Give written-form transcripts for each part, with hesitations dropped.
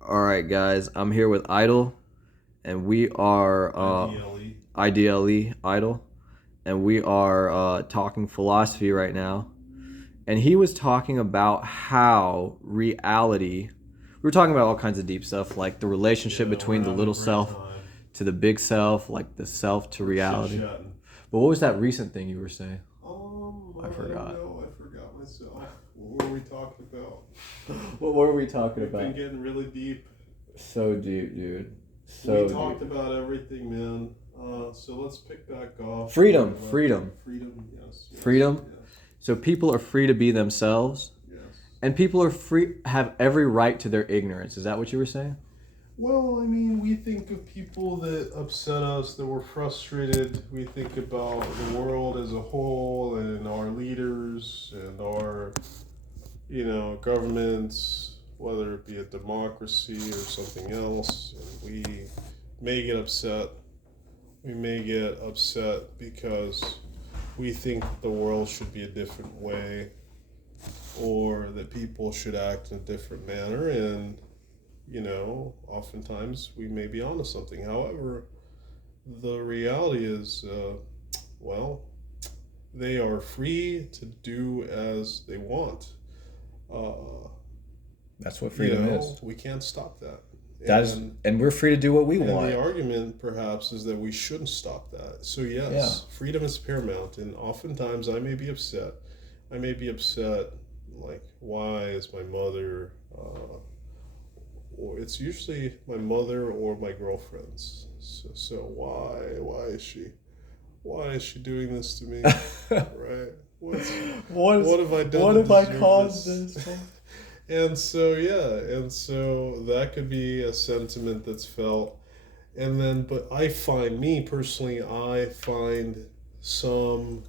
All right, guys. I'm here with Idol, and we are IDLE. IDLE Idol, and we are talking philosophy right now. And he was talking about how reality. We were talking about all kinds of deep stuff, like the relationship Yeah, we're between the having a little great self time. to the big self, like the self to We're chit reality. chatting. But what was that recent thing you were saying? I I don't forgot. know. I forgot myself. What were we talking about? What were we talking We've been about? getting really deep. So deep, dude. We So talked deep. about everything, man. So let's pick back off where we Freedom, left off. freedom, Freedom. Yes. Yes. freedom. Yes. So people are free to be themselves, Yes. and people are free have every right to their ignorance. Is that what you were saying? Well, I mean, we think of people that upset us, that we're frustrated. We think about the world as a whole and our leaders and our governments, whether it be a democracy or something else, and we may get upset. We may get upset because we think the world should be a different way or that people should act in a different manner. And, oftentimes we may be onto something. However, the reality is, well, they are free to do as they want. Uh, That's what freedom is. we can't stop that. That is, And and we're free to do what we and want. the argument perhaps is that we shouldn't stop that. So Yeah. yes, freedom is paramount, and oftentimes I may be upset. I may be upset, like, why is my mother, or it's usually my mother or my girlfriends. So why is she doing this to me? Right? What's what have I done what to if I deserve caused this? this? And so, yeah, and so that could be a sentiment that's felt. And then, but I find, me personally, I find some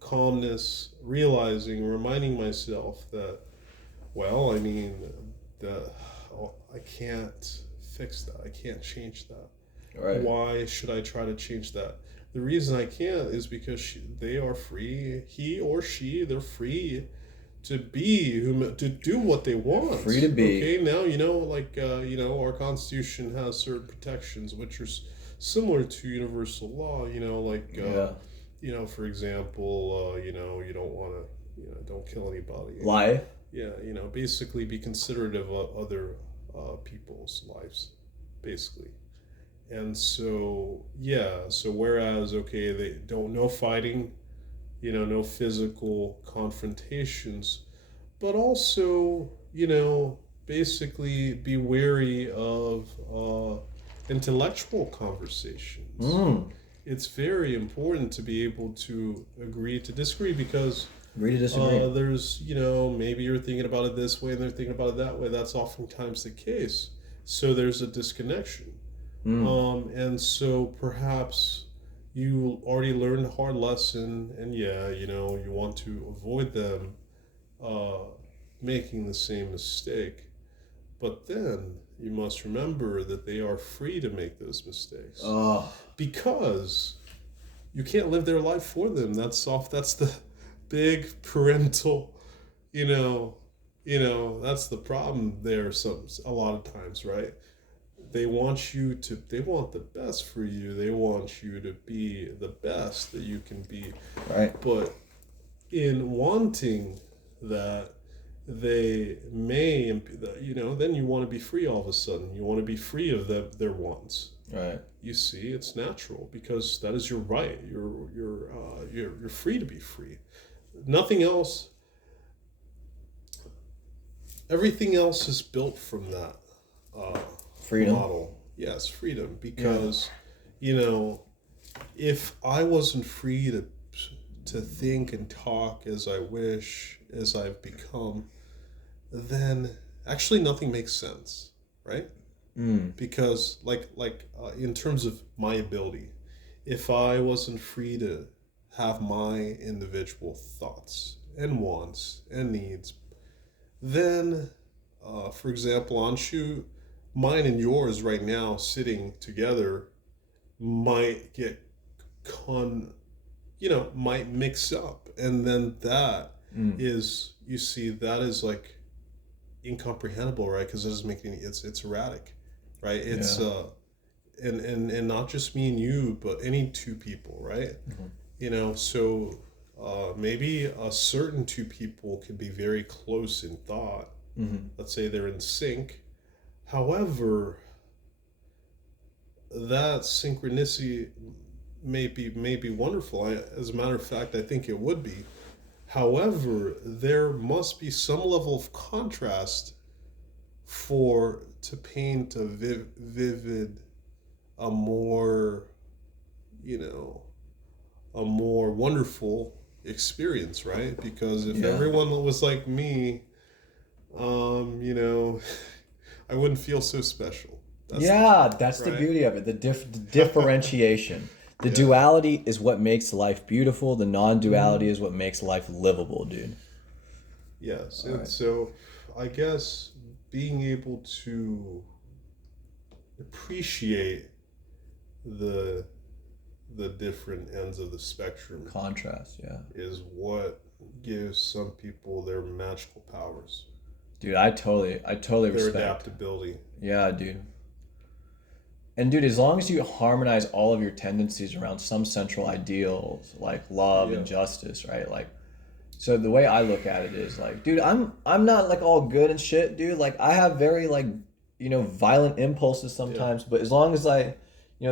calmness realizing, reminding myself that, well, I mean, that I can't fix that. I can't change that. Right. Why should I try to change that? The reason I can't is because they are free. He or she, they're free to be to do what they want. Free to be. Okay, now our Constitution has certain protections which are similar to universal law. Yeah. For example, you don't want to, don't kill anybody. Life. Yeah, basically be considerate of other people's lives, basically. And so, yeah, so whereas, okay, they don't, no fighting, no physical confrontations, but also, basically be wary of intellectual conversations. Mm. It's very important to be able to agree to disagree because Agree to disagree. there's, maybe you're thinking about it this way and they're thinking about it that way. That's oftentimes the case. So there's a disconnection. And so perhaps you already learned a hard lesson, and yeah, you want to avoid them uh, making the same mistake. But then you must remember that they are free to make those mistakes Oh. because you can't live their life for them. That's the big parental, you know, that's the problem there. A lot of times, right? They want the best for you. They want you to be the best that you can be. Right. But in wanting that, they may, then you want to be free all of a sudden. You want to be free of their wants. Right. You see, it's natural because that is your right. You're free to be free. Nothing else. Everything else is built from that uh, Freedom. model. Yes, freedom. Because, if I wasn't free to think and talk as I wish, as I've become, then actually nothing makes sense, right? Because, in terms of my ability, if I wasn't free to have my individual thoughts and wants and needs, then, for example, Anshu, mine and yours right now sitting together might get con, might mix up, and then that is, you see, that is like incomprehensible, right? Because it doesn't make any. It's erratic, right? It's Yeah. and not just me and you, but any two people, right? Mhm. You know, so maybe a certain two people can be very close in thought. Mhm. Let's say they're in sync. However, that synchronicity may be wonderful. As a matter of fact, I think it would be. However, there must be some level of contrast for to paint a vivid, a more, you know, a more wonderful experience, right? Because if Yeah. everyone was like me, you know, I wouldn't feel so special. That's the Yeah, key, that's the right? beauty of it. The differentiation. The Yeah. duality is what makes life beautiful. The non-duality Mhm. is what makes life livable, dude. Yes, All and right. so I guess being able to appreciate the the different ends of the spectrum Contrast, yeah. is what gives some people their magical powers, Dude, I totally their respect. adaptability. Yeah, dude. And dude, as long as you harmonize all of your tendencies around some central ideals like love Yeah. and justice, right? Like, so the way I look at it is like, dude, I'm not like all good and shit, dude. Like I have very like, violent impulses Yeah. sometimes, but as long as I,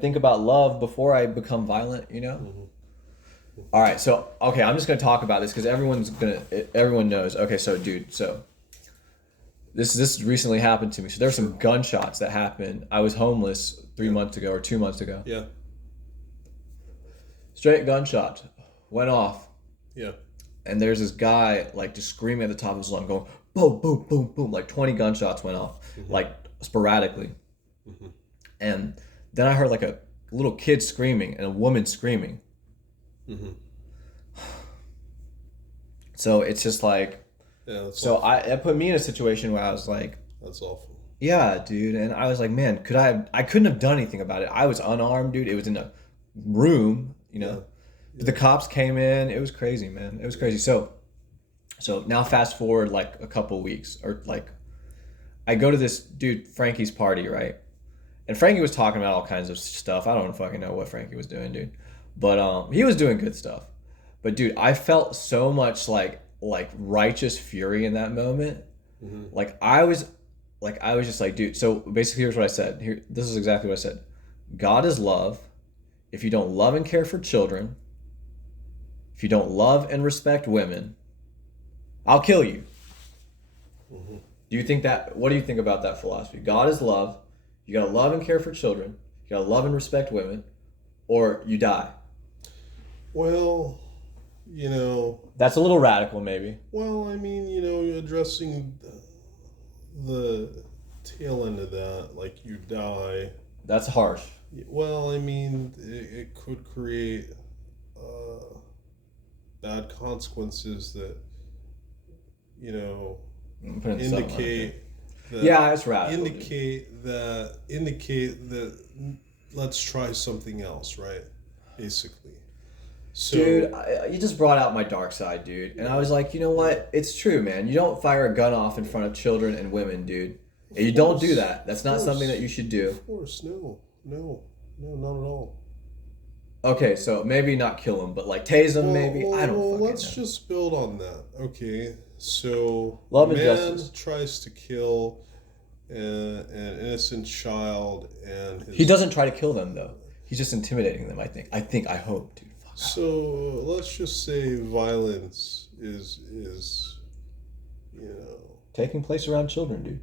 think about love before I become violent, Hmm. All right, so okay, I'm just gonna talk about this because everyone knows. Okay, so dude, so this recently happened to me. So there were Sure. some gunshots that happened. I was homeless three Yeah. months ago or 2 months ago. Yeah. Straight gunshot went off, Yeah. and there's this guy like just screaming at the top of his lungs, going boom, boom, boom, boom. Like 20 gunshots went off, Hmm. like sporadically, Hmm. and then I heard like a little kid screaming and a woman screaming. Hmm. So it's just like, Yeah, that's so awful. it put me in a situation where I was like, That's awful. yeah, dude. And I was like, man, I couldn't have done anything about it. I was unarmed, dude. It was in a room, Yeah. But the Yeah. cops came in. It was crazy, man. It was crazy. So now fast forward like a couple weeks or like I go to this dude Frankie's party, right? And Frankie was talking about all kinds of stuff. I don't fucking know what Frankie was doing, dude. But he was doing good stuff. But dude, I felt so much like righteous fury in that moment. Hmm. Like I was just like, dude. So basically, here's what I said. Here, this is exactly what I said. God is love. If you don't love and care for children, if you don't love and respect women, I'll kill you. Hmm. Do you think that? What do you think about that philosophy? God is love. You gotta love and care for children. You gotta love and respect women, or you die. Well, you know, That's a little radical, maybe. I mean, you're addressing the tail end of that, like you die. That's harsh. Well, I mean, it could create uh, bad consequences that, you know, I'm putting something on it. indicate that Yeah, it's radical. Dude. indicate that let's try something else, right? Basically. So Dude, you just brought out my dark side, dude. And I was like, you know what? It's true, man. You don't fire a gun off in front of children and women, dude. of And you don't course, do that. That's of not something that course, you should do. of course, no, no, no, not at all. Okay, so maybe not kill them, but like tase them, maybe. I don't fucking Let's know. just build on that. Okay, so Love and man justice. tries to kill an innocent child and He his. doesn't try to kill them though. He's just intimidating them. I think. I hope, dude. Fuck. So let's just say violence is you know Taking place around children, dude.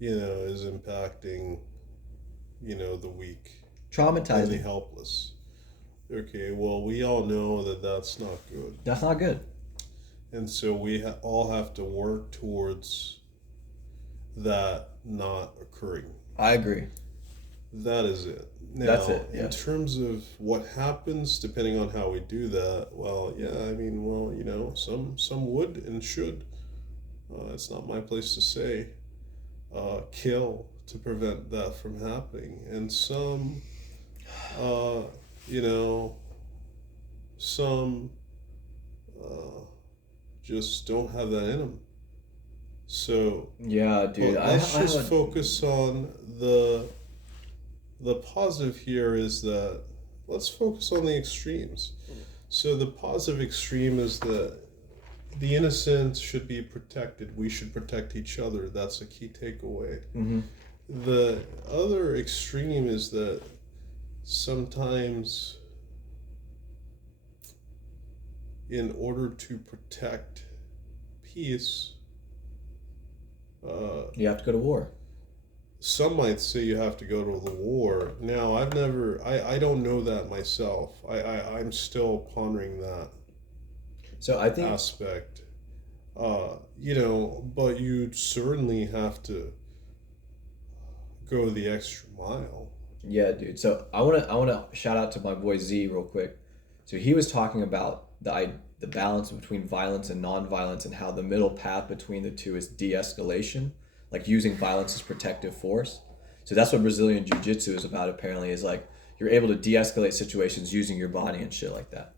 is impacting the weak and the Traumatizing. helpless. Okay, well we all know that that's not good, That's not good. and so we all have to work towards that not occurring. I agree. That is it. Now, That's it, yeah. in terms of what happens, depending on how we do that, some would and should. It's not my place to say. Kill to prevent that from happening, and uh, you know, some just don't have that in them. So Yeah, dude. but let's just focus on the positive here is that let's focus on the extremes. So the positive extreme is that the innocent should be protected. We should protect each other. That's a key takeaway. Mm-hmm. The other extreme is that sometimes, in order to protect peace, You have to go to war. some might say you have to go to the war. Now, I don't know that myself. I'm still pondering that So I think aspect. But you certainly have to go the extra mile. Yeah, dude. So I wanna shout out to my boy Z real quick. So he was talking about the balance between violence and non-violence and how the middle path between the two is de-escalation, like using violence as protective force. So that's what Brazilian Jiu-Jitsu is about apparently, is like you're able to de-escalate situations using your body and shit like that.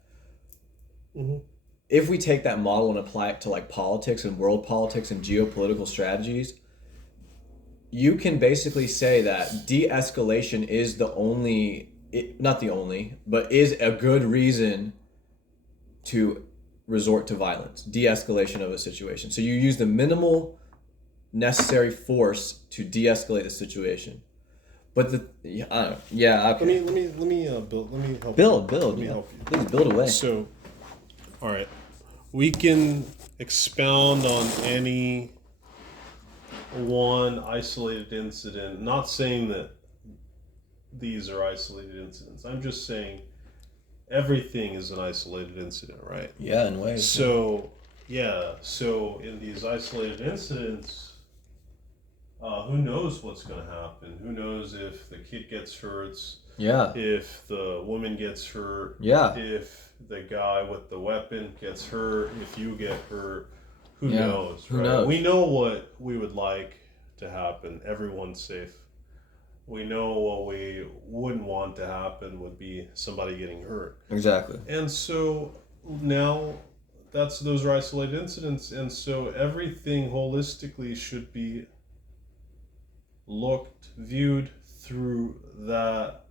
Mm-hmm. If we take that model and apply it to like politics and world politics and geopolitical strategies, you can basically say that de-escalation is not the only, but is a good reason to resort to violence. De-escalation of a situation. So you use the minimal necessary force to de-escalate the situation. But I don't know. Yeah, okay. Let me build. Let me help. Build, Let me yeah. help you. Please build away. So, all right, we can expound on any one isolated incident. Not saying that these are isolated incidents. I'm just saying everything is an isolated incident, right? Yeah, in ways. So, so in these isolated incidents, who knows what's going to happen? Who knows if the kid gets hurt? Yeah. If the woman gets hurt? Yeah. If the guy with the weapon gets hurt? If you get hurt? Who Yeah. knows? Who right? knows? We know what we would like to happen. Everyone's safe. We know what we wouldn't want to happen would be somebody getting hurt. Exactly. And so now those are isolated incidents, and so everything holistically should be viewed through that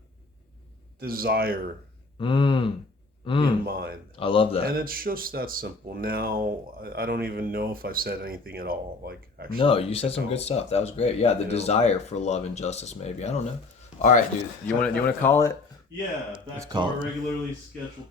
desire in mind. I love that. And it's just that simple. Now, I don't even know if I've said anything at all. Like, actually, No, you said some good stuff. That was great. Yeah, the desire for love and justice, maybe. I don't know. All right, dude. You want to call it? Yeah, back Let's to call our it. regularly scheduled